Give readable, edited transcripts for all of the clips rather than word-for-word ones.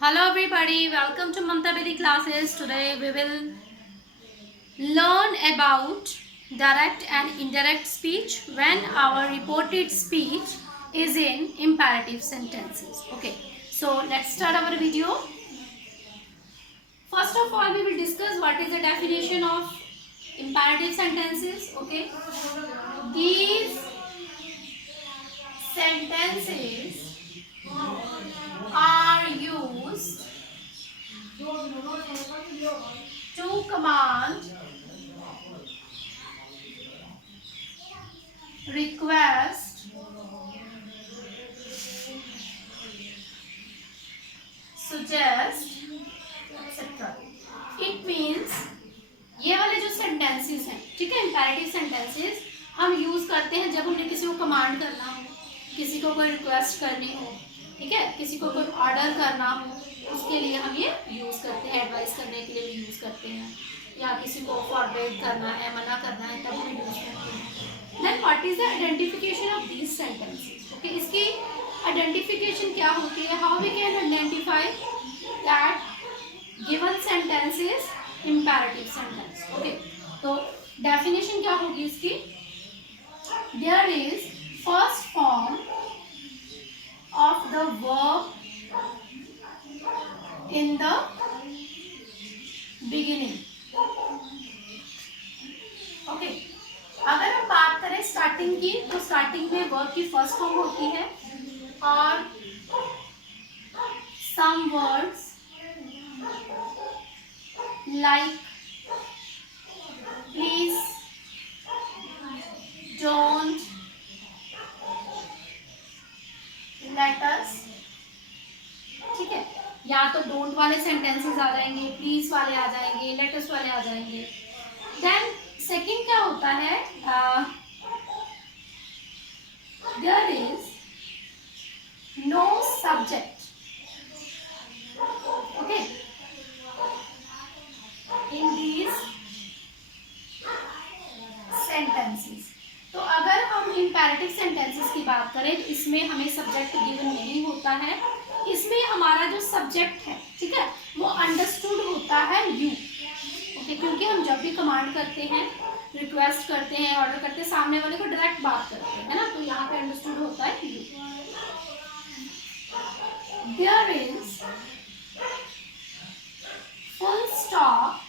Hello everybody, welcome to Mamta Vedic classes. Today we will learn about direct and indirect speech when our reported speech is in imperative sentences. Okay, so let's start our video. First of all, we will discuss what is the definition of imperative sentences. Okay, these sentences are used to command, request, suggest, etc. It means ये वाले जो sentences हैं, ठीक है, imperative sentences हम use करते हैं जब हमें किसी को कमांड करना हो, किसी को कोई रिक्वेस्ट करनी हो, ठीक है, किसी को कोई ऑर्डर करना हो, उसके लिए हम ये यूज करते हैं, एडवाइस करने के लिए भी यूज करते हैं, या किसी को फॉरवर्ड करना है, मना करना है, तब हम यूज करते हैं. Then what is the identification of these sentences. Okay, इसकी आइडेंटिफिकेशन क्या होती है? How we can identify that given sentence is imperative sentence. Okay, तो definition क्या होगी इसकी? There is first form of the verb in the beginning. Okay, अगर हम बात करें स्टार्टिंग की, तो स्टार्टिंग में वर्ब की फर्स्ट फॉर्म होती है और some words like please, don't, let us, ठीक है, या तो डोंट वाले सेंटेंसेस आ जाएंगे, प्लीज वाले आ जाएंगे, लेट अस वाले आ जाएंगे. देन सेकंड क्या होता है? There is no subject. Okay, in these sentences. तो अगर हम imperative sentences की बात करें तो इसमें हमें सब्जेक्ट गिवन नहीं होता है. इसमें हमारा जो सब्जेक्ट है, ठीक है, वो अंडरस्टूड होता है यू. ओके, क्योंकि हम जब भी कमांड करते हैं, रिक्वेस्ट करते हैं, ऑर्डर करते हैं, सामने वाले को डायरेक्ट बात करते हैं, है ना, तो यहाँ पे अंडरस्टूड होता है you. There is full stop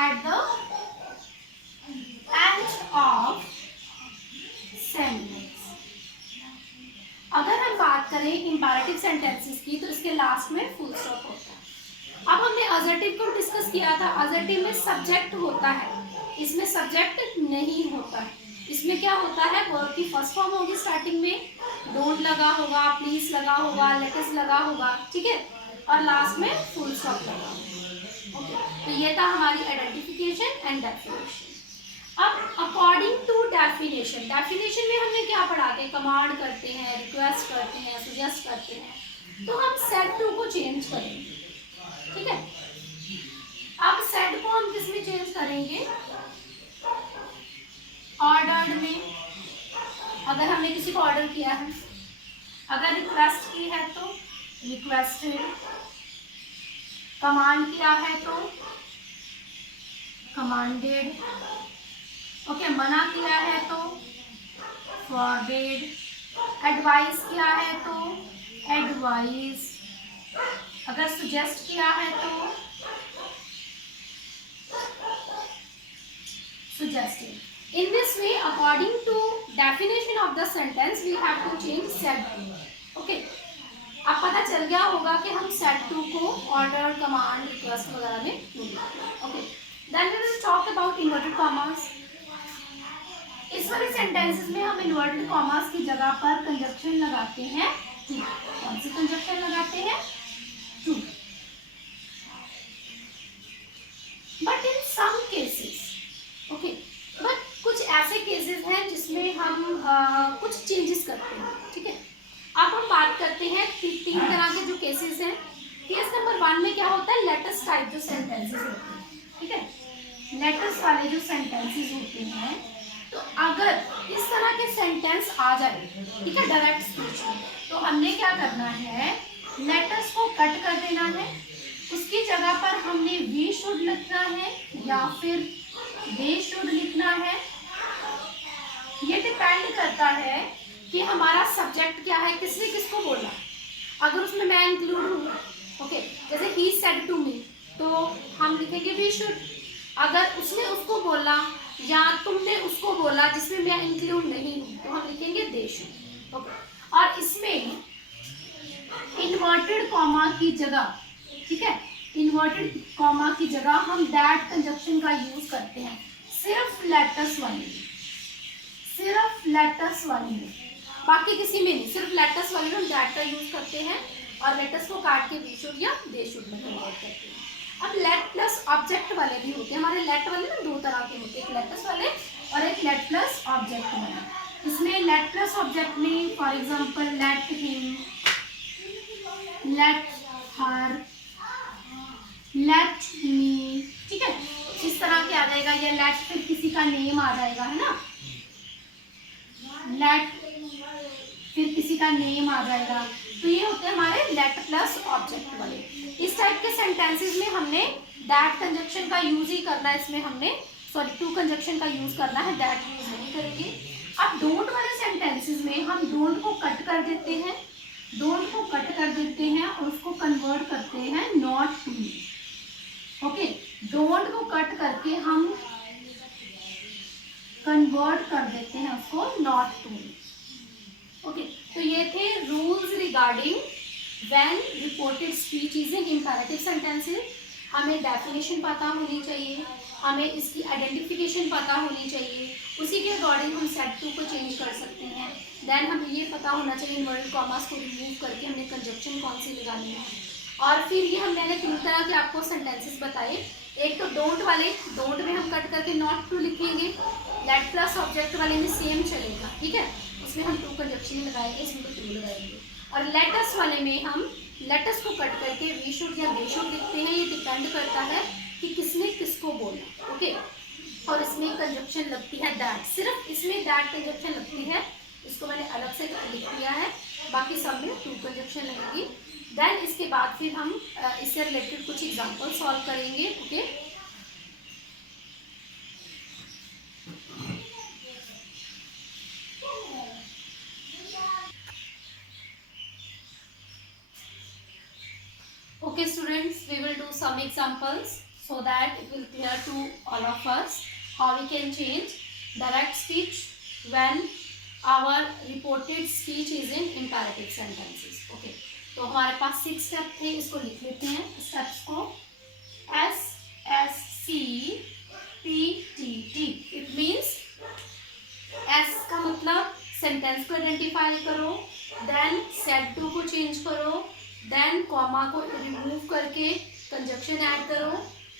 at the end of sentence. अगर हम बात करें इंपैरेटिव सेंटेंसेस की, तो इसके लास्ट में फुल स्टॉप होता है. अब हमने अजर्टिव को डिस्कस किया था. अजर्टिव में सब्जेक्ट होता है, इसमें सब्जेक्ट नहीं होता है. इसमें क्या होता है? वर्ब की फर्स्ट फॉर्म होगी स्टार्टिंग में, डोंट लगा होगा, प्लीज लगा होगा, लेट अस लगा होगा, ठीक है, और लास्ट में फुल स्टॉप लगा होगा. ओके, तो ये था हमारी आइडेंटिफिकेशन एंड डेफिनेशन. अब अकॉर्डिंग टू डेफिनेशन, डेफिनेशन में हमने क्या पढ़ा के कमांड करते हैं, रिक्वेस्ट करते हैं, सजेस्ट करते हैं, तो हम सेड टू को चेंज करेंगे, ठीक है. अब सेड को हम किस में चेंज करेंगे? ऑर्डर्ड में. अगर हमने किसी को ऑर्डर किया है, अगर रिक्वेस्ट की है तो रिक्वेस्टेड, कमांड किया है तो कमांडेड, ओके, मना किया है तो फॉरबेड, एडवाइस किया है तो एडवाइस, अगर सजेस्ट किया है तो suggested. In this way, according to definition of the sentence, we have to change said to. Okay. अब पता चल गया होगा कि हम सेड टू को ऑर्डर, कमांड, रिक्वेस्ट वगैरह में यूज करते हैं. Okay, then we will talk about inverted commas. इस वाले सेंटेंसेस में हम इन्वर्टेड कॉमास की जगह पर कंजक्शन लगाते हैं टू. कौन सी कंजक्शन लगाते हैं? To. But in some cases, okay, but कुछ ऐसे केसेस हैं जिसमें हम कुछ चेंजेस करते हैं, ठीक है. अब हम बात करते हैं तीन तरह के जो केसेस हैं. केस नंबर 1 में क्या होता है? लेटर्स टाइप जो सेंटेंसेस होते हैं, ठीक है, लेटर्स वाले जो सेंटेंसेस होते हैं तो अगर इस तरह के सेंटेंस आ जाए, ठीक है, डायरेक्ट स्पीच में, तो हमने क्या करना है, लेटर्स को कट कर देना है। उसकी जगह पर हमने वी शुड लिखना है या फिर दे शुड लिखना है। ये डिपेंड करता है कि हमारा सब्जेक्ट क्या है, किसने किसको बोला। अगर उसमें मैं इंक्लूड हूँ, ओके, जैसे ही सेड टू मी, तो हम लिखेंगे वी शुड। अगर उसने उसको बोला या तुमने उसको बोला जिसमें मैं इंक्लूड नहीं हूँ, तो हम लिखेंगे दे शुड, ओके। और इसमें इन्वर्टेड कॉमा की जगह, ठीक है, इन्वर्टेड कॉमा की जगह हम दैट कंजक्शन का यूज करते हैं सिर्फ लेटर्स वाले में, सिर्फ लेटर्स वाले में, बाकी किसी में नहीं, सिर्फ लेटर्स वाले में हम दैट का यूज करते हैं और लेटर्स को काट के वी शुड या दे शुड में कन्वर्ट करते हैं। अब लेट प्लस ऑब्जेक्ट वाले भी होते हैं हमारे। लेट वाले ना दो तरह के होते हैं, एक लेटर्स वाले और एक लेट प्लस ऑब्जेक्ट वाले। इसमें लेट प्लस ऑब्जेक्ट में for example let him, let her, let me, ठीक है, इस तरह के आ जाएगा। या लेट फिर किसी का नेम आ जाएगा, है ना, लेट फिर किसी का नेम आ जाएगा। तो ये होते हैं हमारे लेट प्लस ऑब्जेक्ट वाले। इस टाइप के सेंटेंसेस में हमने दैट कंजक्शन का यूज ही करना है। इसमें हमने सॉरी टू कंजक्शन का यूज करना है, दैट यूज नहीं करेंगे। अब डोंट वाले सेंटेंसेस में हम डोंट को कट कर देते हैं, डोंट को कट कर देते हैं और उसको कन्वर्ट करते हैं नॉट टू। ओके, डोंट को कट करके हम कन्वर्ट कर देते हैं उसको नॉट टू। ओके, तो ये थे rules regarding when reported speech is in imperative sentences. हमें डेफिनेशन पता होनी चाहिए, हमें इसकी आइडेंटिफिकेशन पता होनी चाहिए, उसी के अकॉर्डिंग हम सेट टू को चेंज कर सकते हैं। देन हमें ये पता होना चाहिए इन्वर्टेड कॉमास को रिमूव करके हमने कंजक्शन कौन सी लगानी है। और फिर ये मैंने तीन तरह के आपको सेंटेंसेस बताए। एक तो डोंट वाले, डोंट में हम कट करके नॉट टू लिखेंगे। लेट प्लस ऑब्जेक्ट वाले में सेम चलेगा, ठीक है, उसमें हम टू कंजक्शन लगाएंगे, इसमें तो टू लगाएंगे। और लेटर्स वाले में हम लेटर्स को कट करके वी शुड या दे शुड लिखते हैं। ये डिपेंड करता है कि किसने किसको बोला, ओके। और इसमें कंजक्शन लगती है दैट, सिर्फ इसमें दैट कंजक्शन लगती है, इसको मैंने अलग से लिख दिया है, बाकी सब में टू कंजक्शन लगेगी। देन इसके बाद फिर हम इससे रिलेटेड कुछ एग्जांपल सॉल्व करेंगे, okay. Okay students, we will do some examples so that it will clear to all of us how we can change direct speech when our reported speech is in imperative sentences. Okay, तो हमारे पास 6 step थे, इसको लिख लेते हैं steps को। SSCPTT, it means S का मतलब सेंटेंस को आइडेंटिफाई करो, देन सेड टू को चेंज करो, देन कॉमा को रिमूव करके कंजक्शन ऐड करो,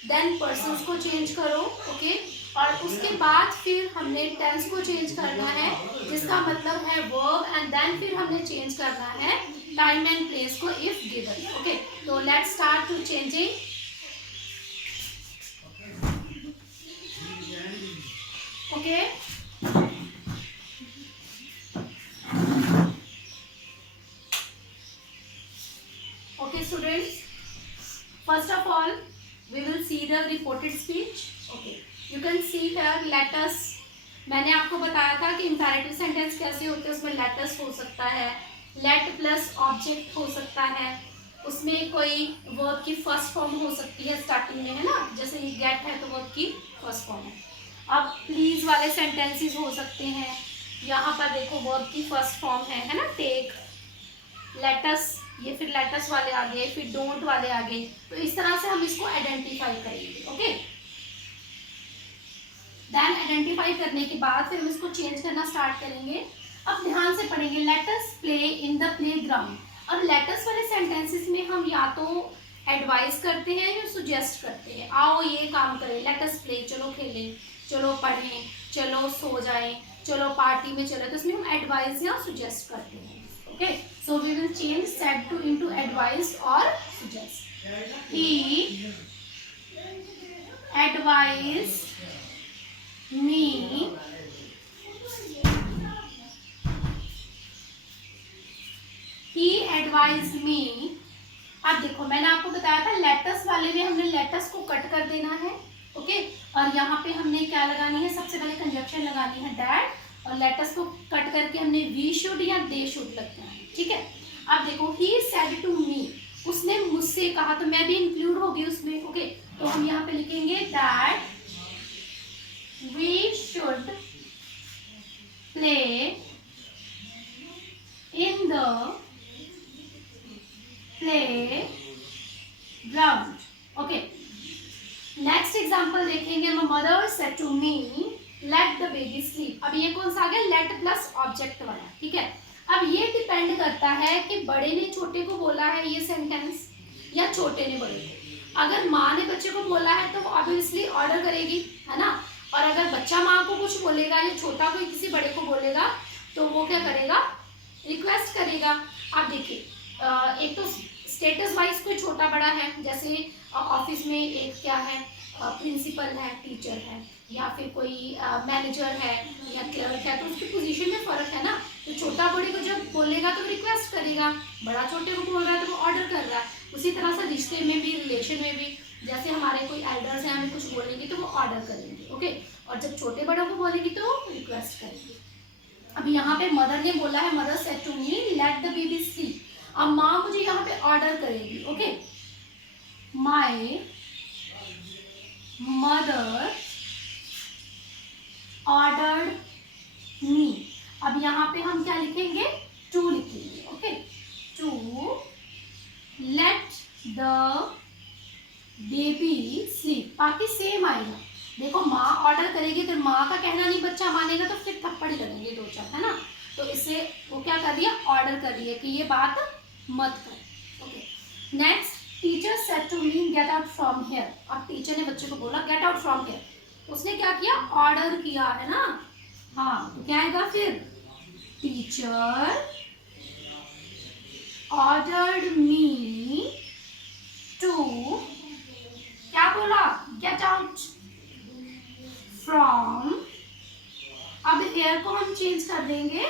देन पर्सन्स को चेंज करो, ओके। और उसके बाद फिर हमने टेंस को चेंज करना है जिसका मतलब है वर्ब, एंड देन फिर हमने चेंज करना है टाइम एंड प्लेस को इफ गिवन, ओके। तो let's start to changing. Okay, okay students, first of all we will see the reported speech. Okay, you can see here letters। मैंने आपको बताया था कि imperative sentence कैसे होते हैं, उसमें letters हो सकता है, let प्लस ऑब्जेक्ट हो सकता है, उसमें कोई वर्ब की फर्स्ट फॉर्म हो सकती है स्टार्टिंग में, है ना, जैसे ये गेट है तो वर्ब की फर्स्ट फॉर्म है। अब प्लीज वाले सेंटेंसेस हो सकते हैं, यहाँ पर देखो वर्ब की फर्स्ट फॉर्म है ना, टेक, लेटस, ये फिर लेटस वाले आ गए, फिर डोंट वाले आ गए। तो इस तरह से हम इसको आइडेंटिफाई करेंगे, ओके। देन आइडेंटिफाई करने के बाद फिर हम इसको चेंज करना स्टार्ट करेंगे। अब ध्यान से पढ़ेंगे, let's play in the playground. अब लेटस वाले सेंटेंसेस में हम या तो एडवाइस करते हैं या सुजेस्ट करते हैं, आओ ये काम करें, लेटस प्ले, चलो खेलें, चलो पढ़ें, चलो सो जाएं, चलो पार्टी में चले, तो इसमें हम एडवाइस या सुजेस्ट करते हैं, okay. So we will change said to into advise or suggest. He advised me advise me. अब देखो मैंने आपको बताया था लेटस वाले में हमने लेटस को कट कर देना है, ओके। और यहाँ पे हमने क्या लगानी है, सबसे पहले कंजक्शन लगानी है दैट, और लेटस को कट करके हमने वी शुड या दे शुड लगना है, ठीक है। अब देखो ही सेड टू मी, उसने मुझसे कहा, तो मैं भी इंक्लूड होगी उसमें, ओके। तो हम यहाँ पे लिखेंगे that we should play in the playground, okay. Next example देखेंगे, mother said to me let the baby sleep. अब ये कौन सा आ गया, लेट प्लस ऑब्जेक्ट वाला, ठीक है। अब ये डिपेंड करता है कि बड़े ने छोटे को बोला है ये सेंटेंस या छोटे ने बड़े को। अगर माँ ने बच्चे को बोला है तो वो ऑब्वियसली ऑर्डर करेगी, है ना। और अगर बच्चा माँ को कुछ बोलेगा या छोटा कोई किसी बड़े को बोलेगा तो वो क्या करेगा, रिक्वेस्ट करेगा। आप देखिए एक तो स्टेटस वाइज कोई छोटा बड़ा है, जैसे ऑफिस में एक क्या है, प्रिंसिपल है, टीचर है, या फिर कोई मैनेजर है या क्लर्क है, तो उसकी पोजीशन में फ़र्क है ना। तो छोटा बड़े को जब बोलेगा तो रिक्वेस्ट करेगा, बड़ा छोटे को बोल रहा है तो वो ऑर्डर कर रहा है। उसी तरह से रिश्ते में भी, रिलेशन में भी, जैसे हमारे कोई एल्डर्स हैं हमें कुछ बोलेंगे तो वो ऑर्डर करेंगे, ओके। और जब छोटे बड़ों को बोलेंगे तो रिक्वेस्ट करेंगे। अब यहाँ पे मदर ने बोला है, mother said to me let the baby sleep. अब माँ मुझे यहाँ पे ऑर्डर करेगी, okay. My mother ordered me. अब यहाँ पे हम क्या लिखेंगे, टू लिखेंगे, okay. To let the baby sleep, बाकी सेम आएगा। देखो माँ ऑर्डर करेगी तो माँ का कहना नहीं बच्चा मानेगा तो फिर थप्पड़ लगेंगे दो चार, है ना। तो इससे वो क्या कर रही है, ऑर्डर कर रही है कि ये बात मत कर, okay. Next, teacher said to me get out from here. अब टीचर ने बच्चे को बोला गेट आउट फ्रॉम हियर, उसने क्या किया, ऑर्डर किया, है ना। हाँ, तो क्या आएगा फिर, टीचर ऑर्डर्ड मी टू, क्या बोला, गेट आउट फ्रॉम। अब हियर को हम चेंज कर देंगे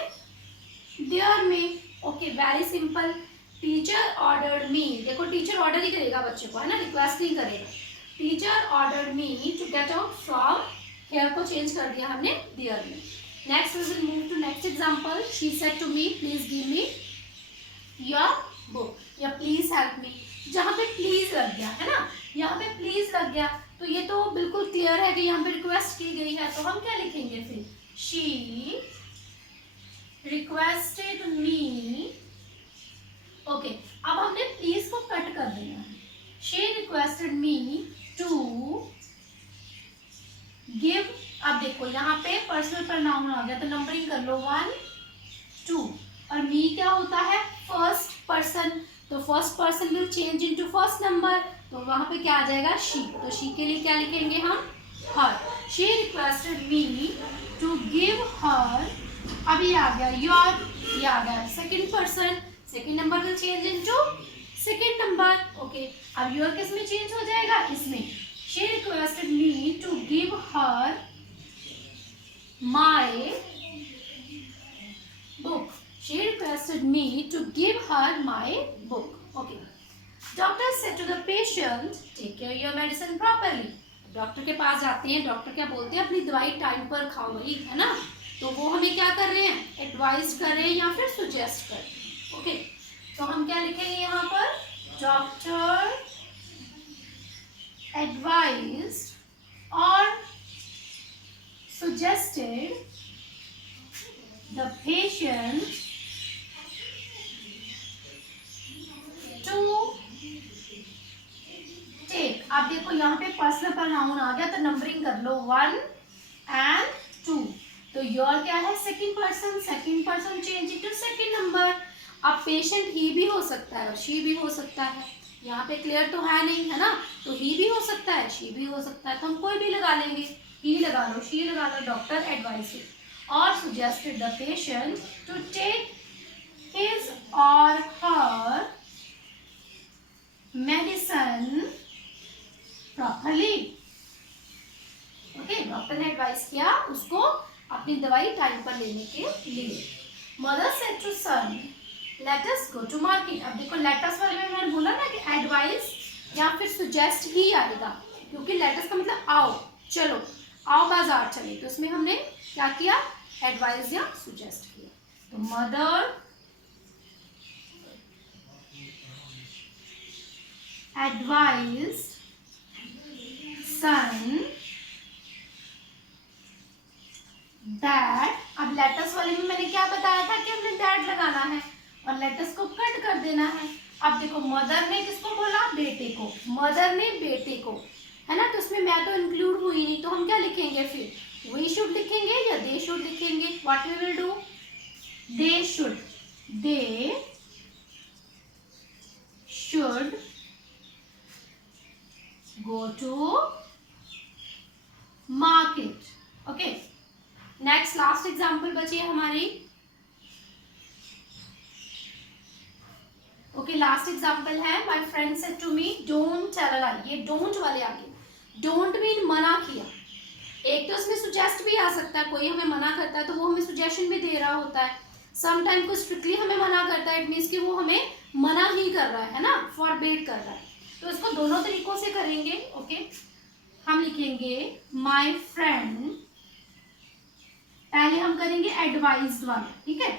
देयर में, okay. Very simple, teacher ordered मी, देखो टीचर ऑर्डर ही करेगा बच्चे को, है ना, रिक्वेस्ट नहीं करेगा। Teacher ordered me to get out from, here को चेंज कर दिया हमने देयर में। Next we will move to next example, she said to me please give me your book, या प्लीज हेल्प मी। जहाँ पे प्लीज लग गया, है ना, यहाँ पे प्लीज लग गया तो ये तो बिल्कुल क्लियर है कि यहाँ पे रिक्वेस्ट की गई है, तो हम क्या लिखेंगे फिर, शी रिक्वेस्टेड मी, ओके। अब हमने प्लीज को कट कर देना है, she requested me to give. अब देखो यहाँ पे पर्सनल प्रोनाउन आ गया तो नंबरिंग कर लो 1 2, और मी क्या होता है, फर्स्ट पर्सन, तो first person will change into first number, तो वहां पे क्या आ जाएगा, शी। तो शी के लिए क्या लिखेंगे हम, her. She requested me to give her, अब ये आ गया योर, ये आ गया second person, second number will change into second number, okay. अब योर किस में चेंज हो जाएगा, इसमें। She requested me to give her my book. She requested me to give her my book. Okay. Doctor said to the patient, take care your medicine properly. Doctor के पास जाते हैं, डॉक्टर क्या बोलते हैं, अपनी दवाई टाइम पर खाओ भाई, है ना। तो वो हमें क्या कर रहे हैं, एडवाइस कर रहे हैं या फिर सुजेस्ट कर रहे हैं, ओके। तो हम क्या लिखेंगे यहाँ पर, डॉक्टर एडवाइज्ड और suggested the patient to take। अब देखो यहाँ पे पर्सनल प्रोनाउन आ गया तो नंबरिंग कर लो 1 and 2, तो योर क्या है, second person change into second number. अब पेशेंट ही भी हो सकता है और शी भी हो सकता है, यहाँ पे क्लियर तो है नहीं, है ना। तो ही भी हो सकता है, शी भी हो सकता है, तो हम कोई भी लगा लेंगे, ही लगा लो, शी लगा लो। डॉक्टर एडवाइस और suggested the patient to take his or her medicine properly, ओके। डॉक्टर ने एडवाइस किया उसको अपनी दवाई टाइम पर लेने के लिए। Mother said to son let us go to market. अब देखो लेट अस वाले में मैंने बोला ना कि एडवाइस या फिर सुजेस्ट ही आएगा, क्योंकि लेट अस का मतलब आओ, चलो आओ बाजार चले, तो उसमें हमने क्या किया, एडवाइस या सुजेस्ट किया। तो मदर एडवाइस सन दैट। अब लेटस वाले में मैंने क्या बताया था कि हमने दैट लगाना है और लेटस को कट कर देना है। अब देखो मदर ने किसको बोला, बेटे को, मदर ने बेटे को, है ना, तो उसमें मैं तो इंक्लूड हुई नहीं, तो हम क्या लिखेंगे फिर, वी शुड लिखेंगे या दे शुड लिखेंगे। What we will do, they should, they should go to market. Okay, next last example बची है हमारी। ओके, लास्ट एग्जाम्पल है, my friend said to me don't tell a lie. ये don't वाले आगे, डोंट मीन मना किया। एक तो इसमें सुजेस्ट भी आ सकता है, कोई हमें मना करता है तो वो हमें सुजेशन भी दे रहा होता है। समटाइम कोई स्ट्रिक्टली हमें मना करता है, इट मीन्स कि वो हमें मना ही कर रहा है ना, फॉरबिड कर रहा है। तो इसको दोनों तरीकों से करेंगे। ओके, हम लिखेंगे माय फ्रेंड, पहले हम करेंगे एडवाइज्ड वाला, ठीक है,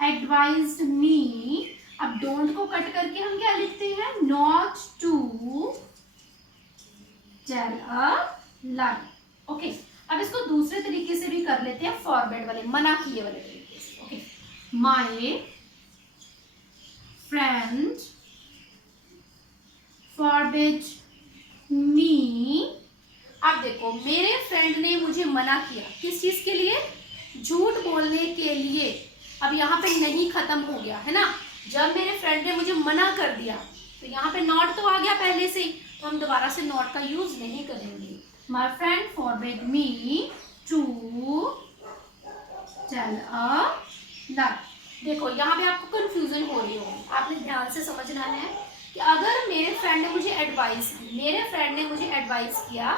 एडवाइज्ड मी। अब डोंट को कट करके हम क्या लिखते हैं, not to tell a lie. Okay, अब इसको दूसरे तरीके से भी कर लेते हैं, फॉरवर्ड वाले, मना किए वाले तरीके से। ओके, माय फ्रेंड फॉरबिड मी। अब देखो मेरे फ्रेंड ने मुझे मना किया, किस चीज के लिए, झूठ बोलने के लिए। अब यहाँ पे नहीं खत्म हो गया है ना, जब मेरे फ्रेंड ने मुझे मना कर दिया तो यहाँ पे नॉट तो आ गया पहले से ही, तो हम दोबारा से नॉट का यूज नहीं करेंगे। My friend forbid me to tell a lie. देखो यहाँ पे आपको कंफ्यूजन हो रही होगी, आपने ध्यान से समझना है कि अगर मेरे फ्रेंड ने मुझे एडवाइस की, मेरे फ्रेंड ने मुझे एडवाइस किया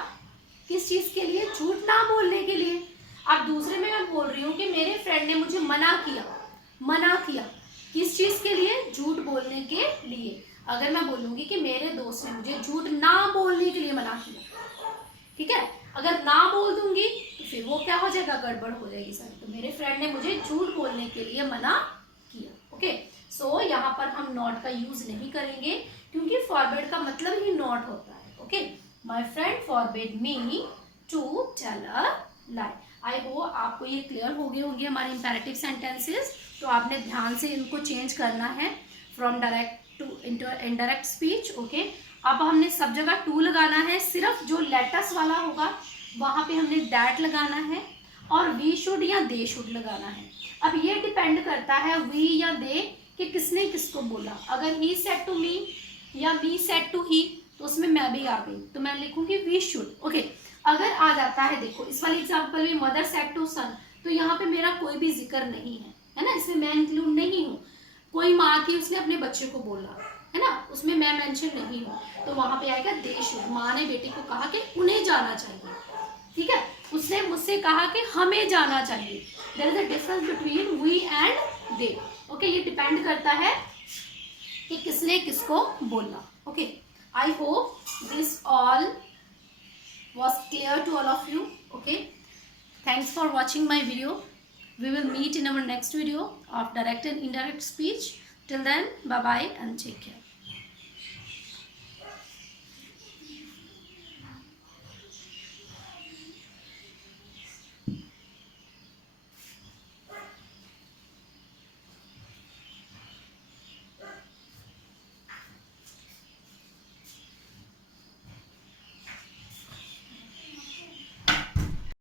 किस चीज के लिए, झूठ ना बोलने के लिए। अब दूसरे में मैं बोल रही हूँ कि मेरे फ्रेंड ने मुझे मना किया, मना किया किस चीज के लिए, झूठ बोलने के लिए। अगर मैं बोलूंगी कि मेरे दोस्त ने मुझे झूठ ना बोलने के लिए मना किया, ठीक है, अगर ना बोल दूंगी तो फिर वो क्या हो जाएगा, गड़बड़ हो जाएगी सारी। तो मेरे फ्रेंड ने मुझे झूठ बोलने के लिए मना किया। ओके, सो यहाँ पर हम नॉट का यूज नहीं करेंगे, क्योंकि फॉरवर्ड का मतलब ही नॉट होता है। Okay, my friend forbid me to tell a lie. I hope आपको ये क्लियर हो गए होंगे हमारे इंपेरेटिव सेंटेंसेस। तो आपने ध्यान से इनको चेंज करना है from direct to indirect speech. Okay, अब हमने सब जगह टू लगाना है, सिर्फ जो लेटस वाला होगा वहाँ पे हमने दैट लगाना है और वी शुड या दे शुड लगाना है। अब ये डिपेंड करता है वी या दे कि किसने किसको बोला। अगर ही सेड टू मी या मी सेड टू ही, तो उसमें मैं भी आ गई, तो मैं लिखूंगी वी शुड। ओके, अगर आ जाता है, देखो इस वाली एग्जाम्पल में मदर सेड टू सन, तो यहाँ पे मेरा कोई भी जिक्र नहीं है ना, इसमें मैं इंक्लूड नहीं हूँ। कोई माँ थी, उसने अपने बच्चे को बोला, है ना, उसमें मैं मेंशन नहीं हूँ, तो वहां पे आएगा दे शुड। माँ ने बेटे को कहा कि उन्हें जाना चाहिए, ठीक है, उसने मुझसे कहा कि हमें जाना चाहिए। There is a difference between we and they. Okay, ये डिपेंड करता है कि किसने किसको बोला। Okay, I hope this all was clear to all of you. Okay, thanks for watching my video. We will meet in our next video of direct and indirect speech. Till then, bye bye and take care.